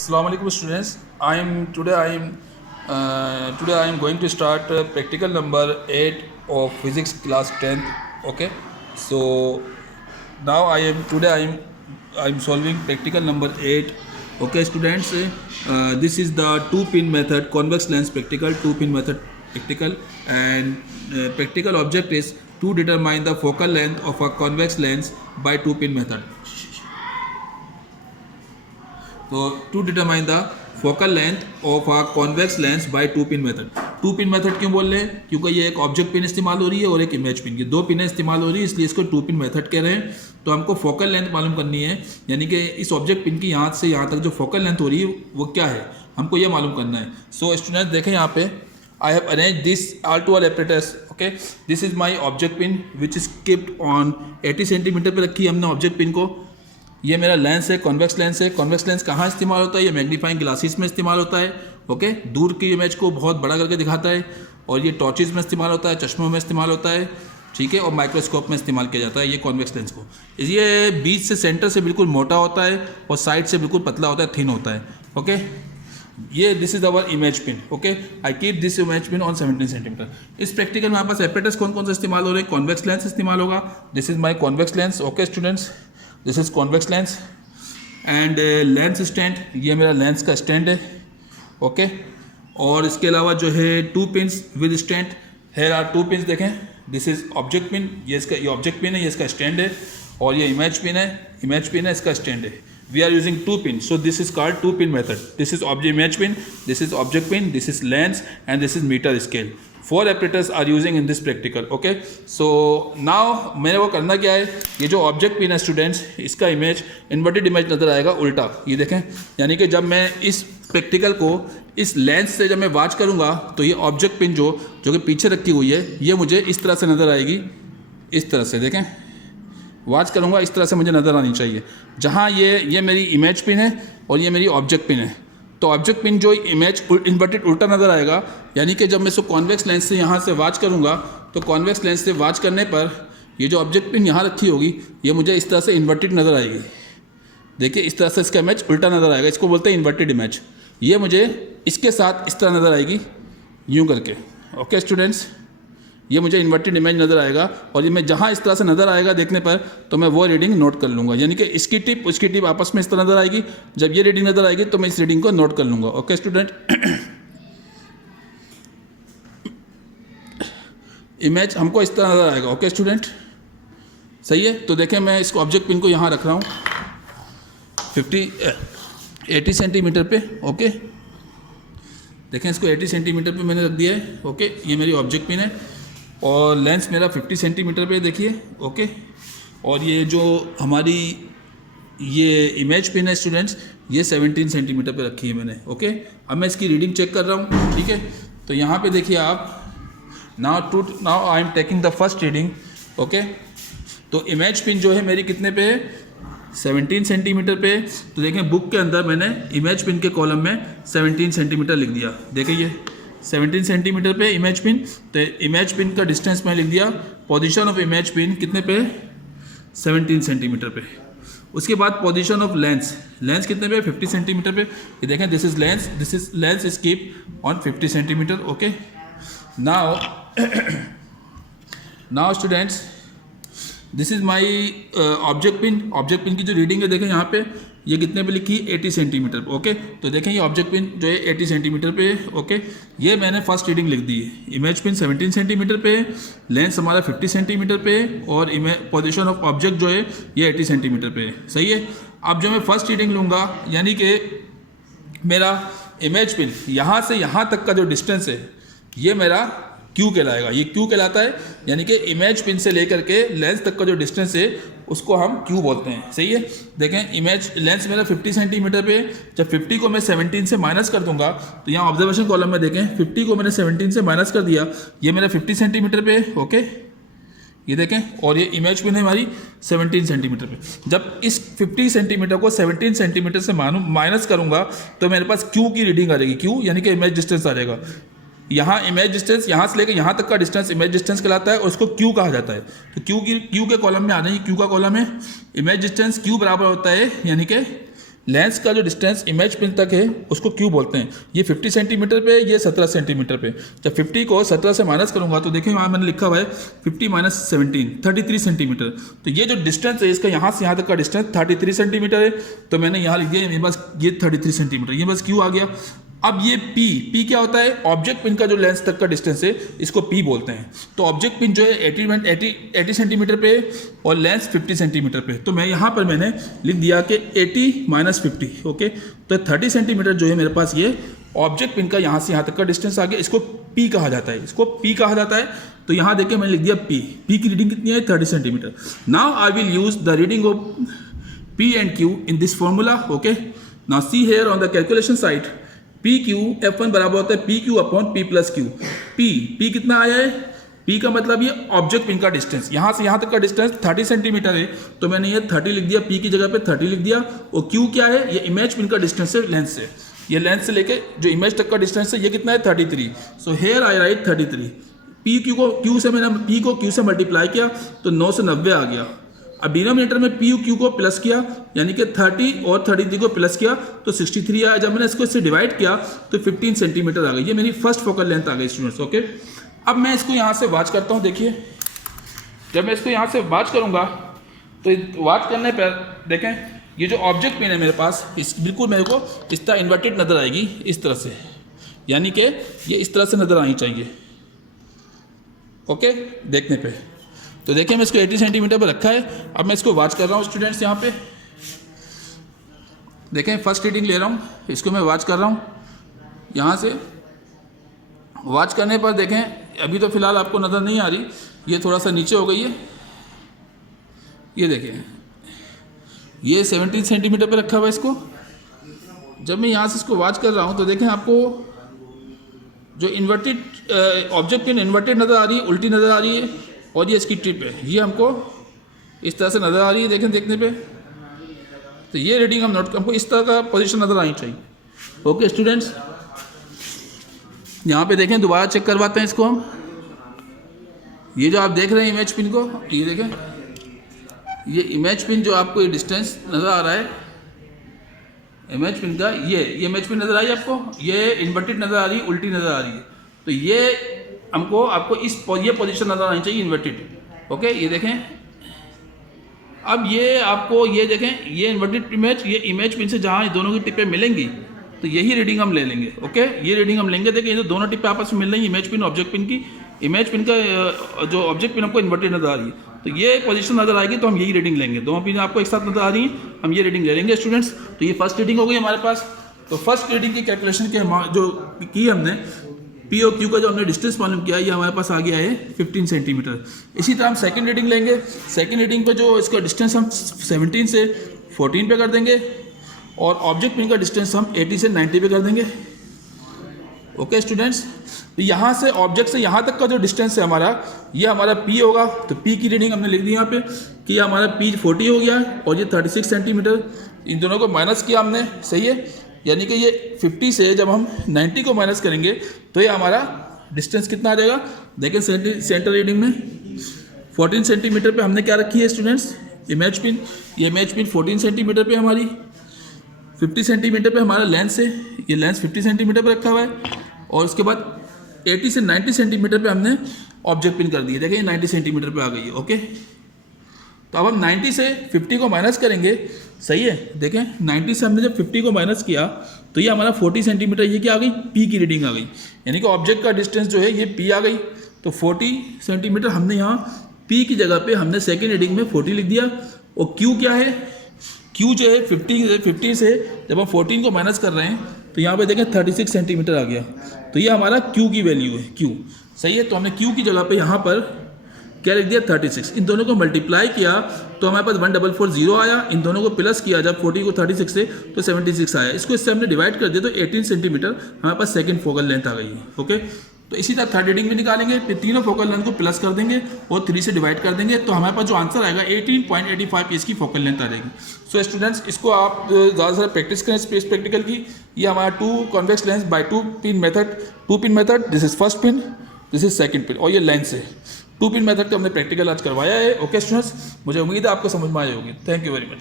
Assalamu alaikum students. Today I am going to start practical number 8 of physics class 10th. Okay. So now I am solving practical number 8. Okay students, this is the 2-pin method, convex lens practical, 2-pin method practical, and practical object is to determine the focal length of a convex lens by 2-pin method. तो to determine the focal length of a convex lens by two pin method. Two pin method क्यों बोल रहे हैं? क्योंकि ये एक object pin इस्तेमाल हो रही है और एक इमेज पिन की, 2 पिनें इस्तेमाल हो रही है, इसलिए इसको 2-पिन मेथड कह रहे हैं। तो हमको फोकल लेंथ मालूम करनी है, यानी कि इस ऑब्जेक्ट पिन की यहाँ से यहाँ तक जो फोकल लेंथ हो रही है वो क्या है, हमको ये मालूम करना है। सो स्टूडेंट्स देखें यहाँ पे, I have arrange this all to all apparatus. Okay, this is my object pin which is keeped on 80 centimetre पर रखी है हमने ऑब्जेक्ट पिन को। ये मेरा लेंस है, कॉन्वेक्स लेंस है। कॉन्वेक्स लेंस कहाँ इस्तेमाल होता है? ये मैग्नीफाइंग ग्लासेस में इस्तेमाल होता है। ओके, दूर की इमेज को बहुत बड़ा करके दिखाता है, और ये टॉर्चेस में इस्तेमाल होता है, चश्मों में इस्तेमाल होता है, ठीक है, और माइक्रोस्कोप में इस्तेमाल किया जाता है ये कॉन्वेक्स लेंस को। ये बीच से सेंटर से बिल्कुल मोटा होता है और साइड से बिल्कुल पतला होता है, थिन होता है। ओके, ये this is our image pin. Okay, I keep this image pin on 17 centimetre. इस प्रैक्टिकल में हमारे पास एपरेटस कौन कौन सा इस्तेमाल हो रहे हैं? कॉन्वेक्स लेंस इस्तेमाल होगा। This is my convex lens. Okay students, this is convex lens and lens stand, ये मेरा लेंस का स्टैंड है। ओके, और इसके अलावा जो है 2 pins with stand, here are 2 pins. देखें, दिस इज ऑब्जेक्ट पिन, ये ऑब्जेक्ट पिन है, ये इसका स्टैंड है, और ये इमेज पिन है, इसका स्टैंड है। We are using 2 pin, so this is called two pin method. This is image pin, this is object pin, this is lens, and this is meter scale. 4 apparatus are using in this practical. Okay, so now मेरे को करना क्या है, ये जो object pin है students, इसका image inverted image नज़र आएगा उल्टा। ये देखें, यानी कि जब मैं इस प्रैक्टिकल को इस लेंस से जब मैं वॉच करूँगा तो ये ऑब्जेक्ट पिन जो कि पीछे रखी हुई है, ये मुझे इस तरह से नज़र आएगी, इस तरह से। देखें, वॉच करूँगा इस तरह से मुझे नज़र आनी चाहिए। जहाँ ये मेरी इमेज पिन है और ये मेरी ऑब्जेक्ट पिन है, तो ऑब्जेक्ट पिन जो इमेज इन्वर्टेड उल्टा नज़र आएगा, यानी कि जब मैं इसको कॉन्वेक्स लेंस से यहाँ से वॉच करूँगा तो कॉन्वेक्स लेंस से वॉच करने पर ये जो ऑब्जेक्ट पिन यहाँ रखी होगी, ये मुझे इस तरह से इन्वर्टेड नज़र आएगी। देखिए, इस तरह से इसका इमेज उल्टा नज़र आएगा, इसको बोलते हैं इन्वर्टेड इमेज। ये मुझे इसके साथ इस तरह नज़र आएगी, यूँ करके। ओके स्टूडेंट्स, ये मुझे इन्वर्टेड इमेज नज़र आएगा, और ये मैं जहाँ इस तरह से नज़र आएगा देखने पर, तो मैं वो रीडिंग नोट कर लूँगा, यानी कि इसकी टिप उसकी टिप आपस में इस तरह नज़र आएगी। जब ये रीडिंग नज़र आएगी तो मैं इस रीडिंग को नोट कर लूँगा। ओके स्टूडेंट, इमेज हमको इस तरह नज़र आएगा। ओके स्टूडेंट, सही है। तो देखें, मैं इसको ऑब्जेक्ट पिन को यहाँ रख रहा हूँ 80 सेंटीमीटर पे। ओके, देखें, इसको 80 सेंटीमीटर पे मैंने रख दिया है। ओके, ये मेरी ऑब्जेक्ट पिन है और लेंस मेरा 50 सेंटीमीटर पे, देखिए। ओके, और ये जो हमारी ये इमेज पिन है स्टूडेंट्स, ये 17 सेंटीमीटर पे रखी है मैंने। ओके, अब मैं इसकी रीडिंग चेक कर रहा हूँ, ठीक है। तो यहाँ पे देखिए आप, now I am taking the first reading. Okay, तो इमेज पिन जो है मेरी कितने पे है? 17 सेंटीमीटर पे। तो देखें, बुक के अंदर मैंने इमेज पिन के कॉलम में 17 सेंटीमीटर लिख दिया। देखिए, ये 17 सेंटीमीटर पे इमेज पिन, तो इमेज पिन का डिस्टेंस मैं लिख दिया। पोजीशन ऑफ इमेज पिन कितने पे? 17 सेंटीमीटर पे। उसके बाद पोजीशन ऑफ लेंस, लेंस कितने पे? 50 सेंटीमीटर पे। ये देखें, this is lens is keep on 50 centimetre. Okay, now students, this is my object pin. Object pin की जो रीडिंग है, देखें यहाँ पे ये कितने पे लिखी? 80 सेंटीमीटर पे। ओके, तो देखें, ये ऑब्जेक्ट पिन जो है 80 सेंटीमीटर पे है। ओके, ये मैंने फर्स्ट रीडिंग लिख दी है। इमेज पिन 17 सेंटीमीटर पे, लेंस हमारा 50 सेंटीमीटर पे, और पोजीशन ऑफ ऑब्जेक्ट जो है ये 80 सेंटीमीटर पे है। सही है। अब जो मैं फर्स्ट रीडिंग लूँगा, यानी कि मेरा इमेज पिन यहाँ से यहाँ तक का जो डिस्टेंस है, ये मेरा क्यू कहलाएगा। ये क्यू कहलाता है, यानी कि इमेज पिन से लेकर के लेंस तक का जो डिस्टेंस है उसको हम क्यू बोलते हैं। सही है। देखें, इमेज लेंस मेरा 50 सेंटीमीटर पे, जब 50 को मैं 17 से माइनस कर दूंगा, तो यहाँ ऑब्जर्वेशन कॉलम में देखें, 50 को मैंने 17 से माइनस कर दिया, ये मेरा 50 सेंटीमीटर पे। ओके, ये देखें, और ये इमेज पिन है हमारी 17 सेंटीमीटर पे। जब इस 50 सेंटीमीटर को 17 सेंटीमीटर से माइनस करूँगा तो मेरे पास क्यू की रीडिंग आ जाएगी। क्यू यानी कि इमेज डिस्टेंस आ जाएगा। यहाँ इमेज डिस्टेंस, यहाँ से लेकर यहाँ तक का डिस्टेंस इमेज डिस्टेंस कहलाता है, और उसको क्यू कहा जाता है। तो क्यू के कॉलम में आ जाएगी, क्यू का कॉलम है इमेज डिस्टेंस। क्यू बराबर होता है, यानी कि लेंस का जो डिस्टेंस इमेज पिन तक है उसको क्यू बोलते हैं। ये 50 सेंटीमीटर पे, ये 17 सेंटीमीटर पे। जब 50 को 17 से माइनस करूंगा तो देखिए वहाँ मैंने लिखा हुआ है 50 माइनस 17, 33 सेंटीमीटर। तो ये जो डिस्टेंस है इसका यहाँ से यहाँ तक का डिस्टेंस 33 सेंटीमीटर है। तो मैंने यहाँ लिख दिया मेरे पास ये 33 सेंटीमीटर, ये बस क्यू आ गया। अब ये P क्या होता है? ऑब्जेक्ट पिन का जो लेंस तक का डिस्टेंस है इसको P बोलते हैं। तो ऑब्जेक्ट पिन जो है 80 सेंटीमीटर पे और लेंस 50 सेंटीमीटर पे। तो मैं यहाँ पर मैंने लिख दिया कि 80 माइनस 50, ओके। तो 30 सेंटीमीटर जो है मेरे पास ये ऑब्जेक्ट पिन का यहाँ से यहाँ तक का डिस्टेंस आ गया। इसको P कहा जाता है, इसको P कहा जाता है। तो यहाँ देखिए मैंने लिख दिया P की रीडिंग कितनी है? 30 centimetre. Now I will use the reading of P and Q in this formula, okay. Now see here on the calculation side, P Q F1 बराबर होता है P Q upon P plus Q. P कितना आया है? P का मतलब ये object pin का डिस्टेंस, यहाँ से यहाँ तक का डिस्टेंस 30 सेंटीमीटर है। तो मैंने ये 30 लिख दिया, पी की जगह पे 30 लिख दिया। और क्यू क्या है? ये इमेज पिन का डिस्टेंस है लेंस से। ये लेंस से लेके जो इमेज तक का डिस्टेंस है ये कितना है? 33। So here I right 33। P Q को क्यू से मैंने पी को क्यू से मल्टीप्लाई किया तो 9 से 90 आ गया। अब डिनोमिनेटर में पी क्यू को प्लस किया, यानी कि 30 और 33 को प्लस किया तो 63 आया। जब मैंने इसको इससे डिवाइड किया तो 15 सेंटीमीटर आ गई। ये मेरी फर्स्ट फोकल लेंथ आ गई स्टूडेंट्स, ओके। अब मैं इसको यहाँ से वाच करता हूँ। देखिए जब मैं इसको यहाँ से वाच करूँगा तो वाच करने पर देखें ये जो ऑब्जेक्ट पिन है मेरे पास इस बिल्कुल मेरे को इस तरह इन्वर्टेड नज़र आएगी, इस तरह से, यानी कि ये इस तरह से नज़र आनी चाहिए, ओके, देखने पे। तो देखिए मैं इसको 80 सेंटीमीटर पर रखा है। अब मैं इसको वाच कर रहा हूँ स्टूडेंट्स। यहाँ पे देखें फर्स्ट रीडिंग ले रहा हूँ, इसको मैं वाच कर रहा हूँ। यहाँ से वाच करने पर देखें अभी तो फ़िलहाल आपको नज़र नहीं आ रही, ये थोड़ा सा नीचे हो गई है। ये देखें ये 17 सेंटीमीटर पर रखा हुआ है इसको। जब मैं यहाँ से इसको वाच कर रहा हूँ तो देखें आपको जो इन्वर्टेड ऑब्जेक्ट पिन इन्वर्टेड नज़र आ रही है, उल्टी नज़र आ रही है। और ये इसकी टिप है, ये हमको इस तरह से नज़र आ रही है, देखें देखने पे। तो ये रीडिंग हमको इस तरह का पोजीशन नज़र आनी चाहिए, ओके स्टूडेंट्स। यहाँ पे देखें दोबारा चेक करवाते हैं इसको हम। ये जो आप देख रहे हैं इमेज पिन को, ये देखें ये इमेज पिन जो आपको ये डिस्टेंस नज़र आ रहा है इमेज पिन का, ये इमेज पिन नज़र आई आपको, ये इन्वर्टेड नज़र आ रही है, उल्टी नज़र आ रही है। तो ये हमको आपको ये पोजीशन नज़र आनी चाहिए इन्वर्टेड, ओके। ये देखें अब ये आपको ये देखें ये इन्वर्टेड इमेज, ये इमेज पिन से जहाँ दोनों की टिपें मिलेंगी तो यही रीडिंग हम ले लेंगे, ओके। ये रीडिंग हम लेंगे। देखिए ये जो दोनों टिपें आपस में मिल रही हैं इमेज पिन ऑब्जेक्ट पिन की, इमेज पिन का जो ऑब्जेक्ट पिन हमको इन्वर्टेड नज़र आ रही है तो ये पोजीशन नज़र आएगी तो हम यही रीडिंग लेंगे। दोनों पिन आपको एक साथ नज़र आ रही हैं, हम ये रीडिंग ले लेंगे स्टूडेंट्स। तो ये फर्स्ट रीडिंग हो गई हमारे पास। तो फर्स्ट रीडिंग की कैलकुलेशन के जो की हमने पी और क्यू का जो हमने डिस्टेंस मालूम किया ये हमारे पास आ गया है 15 सेंटीमीटर। इसी तरह हम सेकंड रीडिंग लेंगे। सेकंड रीडिंग पे जो इसका डिस्टेंस हम 17 से 14 पे कर देंगे और ऑब्जेक्ट पिन का डिस्टेंस हम 80 से 90 पे कर देंगे, ओके स्टूडेंट्स। तो यहाँ से ऑब्जेक्ट से यहाँ तक का जो डिस्टेंस है हमारा, ये हमारा P होगा। तो P की रीडिंग हमने लिख दी यहाँ पे कि हमारा P 40 हो गया और ये 36 सेंटीमीटर। इन दोनों को माइनस किया हमने, सही है, यानी कि ये 50 से जब हम 90 को माइनस करेंगे तो ये हमारा डिस्टेंस कितना आ जाएगा। देखें सेंटर रीडिंग में 14 सेंटीमीटर पे हमने क्या रखी है स्टूडेंट्स, इमेज पिन। ये इमेज पिन 14 सेंटीमीटर पे हमारी, 50 सेंटीमीटर पे हमारा लेंस है, ये लेंस 50 सेंटीमीटर पे रखा हुआ है। और उसके बाद 80 से 90 सेंटीमीटर पे हमने ऑब्जेक्ट पिन कर दिए। देखिए 90 सेंटीमीटर पे आ गई है, ओके। तो अब हम 90 से 50 को माइनस करेंगे, सही है। देखें 90 से हमने जब 50 को माइनस किया तो ये हमारा 40 सेंटीमीटर, ये क्या आ गई, P की रीडिंग आ गई, यानी कि ऑब्जेक्ट का डिस्टेंस जो है ये P आ गई। तो 40 सेंटीमीटर हमने यहाँ P की जगह पे हमने सेकेंड रीडिंग में 40 लिख दिया। और Q क्या है, Q जो है 50 से जब हम 14 को माइनस कर रहे हैं तो यहाँ पे देखें 36 सेंटीमीटर आ गया। तो ये हमारा Q की वैल्यू है, Q, सही है। तो हमने Q की जगह पे यहाँ पर क्या लिख दिया, 36। इन दोनों को मल्टीप्लाई किया तो हमारे पास 1440 आया। इन दोनों को प्लस किया जब 40 को 36 से तो 76 आया। इसको इससे हमने डिवाइड कर दिया तो 18 सेंटीमीटर हमारे पास सेकंड फोकल लेंथ आ गई है, ओके। तो इसी तरह थर्ड रीडिंग भी निकालेंगे, फिर तीनों फोकल लेंथ को प्लस कर देंगे और 3 से डिवाइड कर देंगे तो हमारे पास जो आंसर आएगा 18.85 इसकी फोकल लेंथ आ जाएगी। सो स्टूडेंट्स इसको आप ज़्यादा से प्रैक्टिस करें स्पेस प्रैक्टिकल की। ये हमारा 2 convex lens by 2 pin method, this is first pin, this is second pin, और ये लेंस है। 2 पिन मेथड का हमने प्रैक्टिकल आज करवाया है, ओके स्टूडेंट्स। मुझे उम्मीद है आपको समझ में आई होगी। Thank you very much.